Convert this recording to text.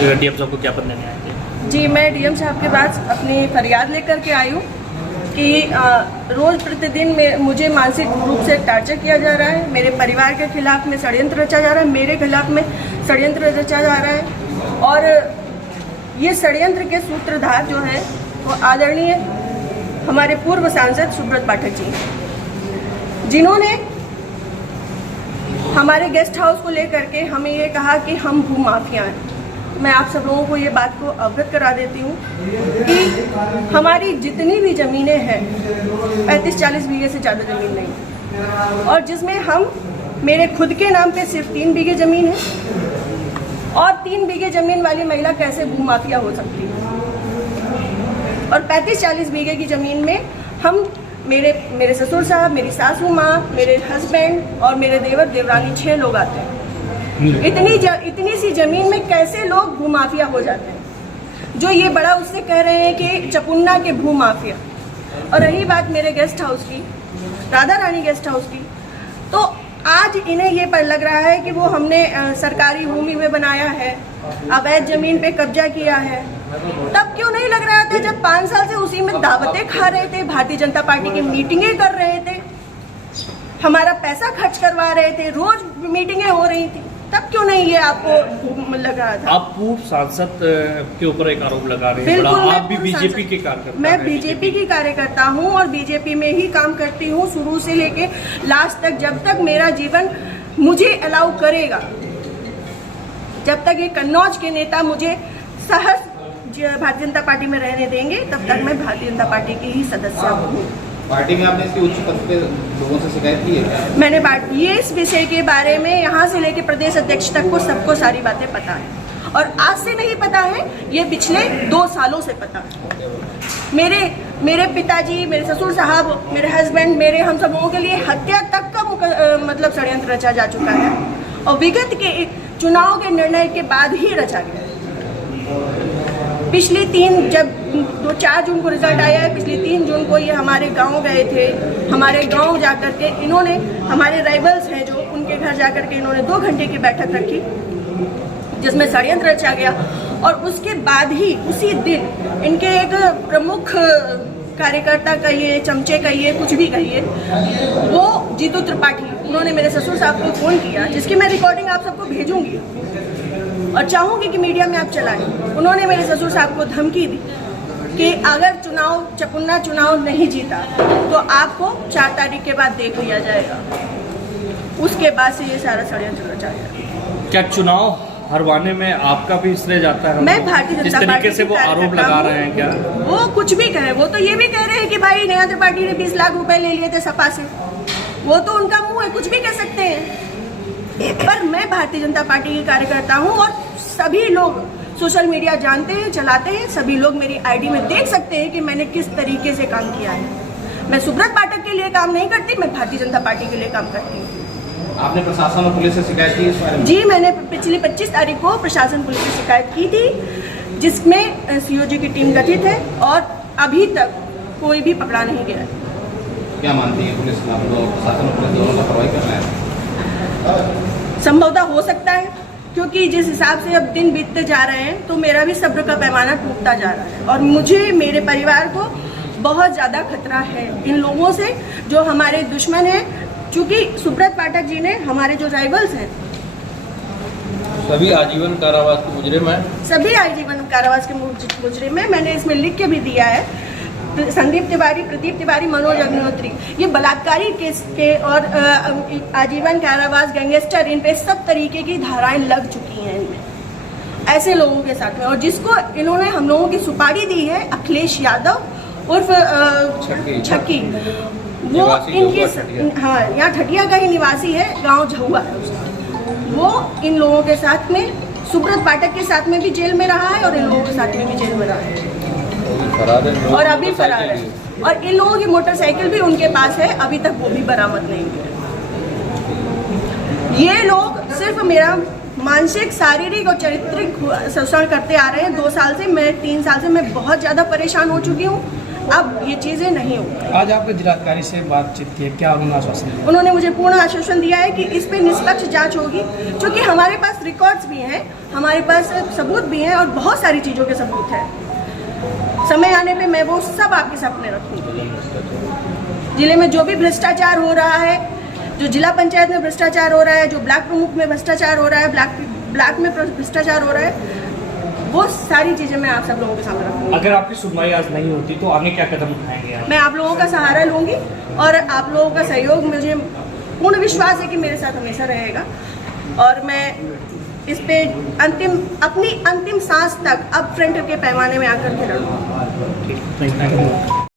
DM साहब को ज्ञापन देने आए थे? जी, मैं डीएम साहब के पास अपनी फरियाद लेकर के आई हूँ कि रोज़ प्रतिदिन में मुझे मानसिक रूप से टार्चर किया जा रहा है। मेरे परिवार के खिलाफ में षड्यंत्र रचा जा रहा है, मेरे खिलाफ में षड्यंत्र रचा जा रहा है। और ये षड्यंत्र के सूत्रधार जो है वो आदरणीय हमारे पूर्व सांसद सुब्रत पाठक जी, जिन्होंने हमारे गेस्ट हाउस को लेकर के हमें ये कहा कि हम भूमाफिया हैं। मैं आप सब लोगों को ये बात को अवगत करा देती हूँ कि हमारी जितनी भी ज़मीनें हैं 35-40 बीघे से ज़्यादा ज़मीन नहीं, और जिसमें हम मेरे खुद के नाम पे सिर्फ 3 बीघे ज़मीन है। और 3 बीघे ज़मीन वाली महिला कैसे भूमाफिया हो सकती है? और 35-40 बीघे की ज़मीन में हम मेरे ससुर साहब, मेरी सासू माँ, मेरे हस्बैंड और मेरे देवर देवरानी 6 लोग आते हैं। इतनी सी ज़मीन में कैसे लोग भूमाफिया हो जाते हैं? जो ये बड़ा उससे कह रहे हैं कि चपुन्ना के भूमाफिया। और रही बात मेरे गेस्ट हाउस की, राधा रानी गेस्ट हाउस की, तो आज इन्हें ये पर लग रहा है कि वो हमने सरकारी भूमि में बनाया है, अवैध ज़मीन पे कब्जा किया है। तब क्यों नहीं लग रहा था जब 5 साल से उसी में दावतें खा रहे थे, भारतीय जनता पार्टी की मीटिंगें कर रहे थे, हमारा पैसा खर्च करवा रहे थे, रोज मीटिंगें हो रही थी, तब क्यों नहीं ये आपको लग रहा था? आप पूर्व सांसद के ऊपर एक आरोप लगा रहे हैं, आप भी बीजेपी के कार्यकर्ता? मैं बीजेपी की कार्यकर्ता हूं और बीजेपी में ही काम करती हूं शुरू से लेके लास्ट तक, जब तक मेरा जीवन मुझे अलाउ करेगा, जब तक ये कन्नौज के नेता मुझे सहज भारतीय जनता पार्टी में रहने देंगे, तब तक मैं भारतीय जनता पार्टी की ही सदस्य हूँ। पार्टी में आपने इसकी उच्च पद पे लोगों से शिकायत की है क्या? मैंने ये इस विषय के बारे में यहाँ से लेके प्रदेश अध्यक्ष तक को सबको सारी बातें पता है, और आज से नहीं पता है, ये पिछले 2 सालों से पता है। मेरे पिताजी, मेरे ससुर साहब, मेरे हस्बैंड, मेरे हम सब लोगों के लिए हत्या तक का मतलब षड्यंत्र रचा जा चुका है, और विगत के चुनाव के निर्णय के बाद ही रचा गया। पिछली 4 जून को रिजल्ट आया है, पिछली 3 जून को ये हमारे गांव गए थे। हमारे गांव जाकर के इन्होंने, हमारे राइवल्स हैं जो, उनके घर जाकर के इन्होंने 2 घंटे की बैठक रखी जिसमें षड्यंत्र रचा गया। और उसके बाद ही उसी दिन इनके एक प्रमुख कार्यकर्ता कहिए, चमचे कहिए, कुछ भी कहिए, वो जीतू त्रिपाठी, उन्होंने मेरे ससुर साहब को फ़ोन किया, जिसकी मैं रिकॉर्डिंग आप सबको भेजूंगी और चाहूँगी कि मीडिया में आप चलाएं। उन्होंने मेरे ससुर साहब को धमकी दी कि अगर चपुन्ना चुनाव नहीं जीता तो आपको 4 तारीख के बाद देख लिया जाएगा। उसके बाद से ये सारा षड्यंत्र रचा गया। क्या चुनाव हरवाने में आपका भी श्रेय जाता है? मैं भारतीय जनता पार्टी, जिस तरीके से वो आरोप लगा रहे हैं, क्या वो कुछ भी कहे, वो तो ये भी कह रहे हैं कि भाई नया त्रिपाठी ने 20 लाख रुपए ले लिए थे सपा से, वो तो उनका मुंह है, कुछ भी कह सकते हैं। पर मैं भारतीय जनता पार्टी की कार्यकर्ता हूँ, और सभी लोग सोशल मीडिया जानते हैं, चलाते हैं, सभी लोग मेरी आईडी में देख सकते हैं कि मैंने किस तरीके से काम किया है। मैं सुब्रत पाठक के लिए काम नहीं करती, मैं भारतीय जनता पार्टी के लिए काम करती हूँ। आपने प्रशासन और पुलिस से शिकायत की इस बारे में? जी, मैंने पिछली 25 तारीख को प्रशासन पुलिस से शिकायत की थी, जिसमें सीओजी की टीम गठित है, और अभी तक कोई भी पकड़ा नहीं गया है। क्या मानती है पुलिस, प्रशासन और पुलिस दोनों लापरवाही कर रहे हैं? संभवतः हो सकता है, क्योंकि जिस हिसाब से अब दिन बीतते जा रहे हैं तो मेरा भी सब्र का पैमाना टूटता जा रहा है, और मुझे, मेरे परिवार को बहुत ज़्यादा खतरा है इन लोगों से जो हमारे दुश्मन हैं। चूँकि सुब्रत पाठक जी ने, हमारे जो राइवल्स हैं, सभी आजीवन कारावास के मुजरिम हैं। सभी आजीवन कारावास के मुजरिम हैं। मैंने इसमें लिख के भी दिया है, संदीप तिवारी, प्रदीप तिवारी, मनोज अग्निहोत्री, ये बलात्कारी केस के और आजीवन कारावास, गैंगस्टर, इन पे सब तरीके की धाराएं लग चुकी हैं इनमें, ऐसे लोगों के साथ में। और जिसको इन्होंने हम लोगों की सुपारी दी है, अखिलेश यादव उर्फ छक्की, वो इनके, हाँ, यहाँ ठटिया का ही निवासी है, गांव झहुआ है उसका। वो इन लोगों के साथ में, सुब्रत पाठक के साथ में भी जेल में रहा है, और इन लोगों के साथ में भी जेल में रहा है, और अभी फरार है। और इन लोगों की मोटरसाइकिल भी उनके पास है, अभी तक वो भी बरामद नहीं हुई। ये लोग सिर्फ मेरा मानसिक, शारीरिक और चारित्रिक शोषण करते आ रहे हैं 2 साल से। मैं 3 साल से मैं बहुत ज़्यादा परेशान हो चुकी हूँ। अब ये चीज़ें नहीं होंगी। आज आपने जिलाधिकारी से बातचीत की है, क्या उन्होंने आश्वासन दिया? उन्होंने मुझे पूर्ण आश्वासन दिया है कि इस पे निष्पक्ष जांच होगी, क्योंकि हमारे पास रिकॉर्ड्स भी हैं, हमारे पास सबूत भी हैं और बहुत सारी चीज़ों के सबूत हैं। समय आने पे मैं वो सब आपके सामने रखूँगी। जिले में जो भी भ्रष्टाचार हो रहा है, जो जिला पंचायत में भ्रष्टाचार हो रहा है, जो ब्लॉक प्रमुख में भ्रष्टाचार हो रहा है, ब्लॉक में भ्रष्टाचार हो रहा है, वो सारी चीज़ें मैं आप सब लोगों के सामने रखूँगी। अगर आपकी सुनवाई आज नहीं होती तो आगे क्या कदम उठाएंगे आप? मैं मैं आप लोगों का सहारा लूँगी और आप लोगों का सहयोग, मुझे पूर्ण विश्वास है कि मेरे साथ हमेशा रहेगा और मैं इस पे अपनी अंतिम सांस तक अब फ्रंट के पैमाने में आकर के लड़ूँगी। Thank you.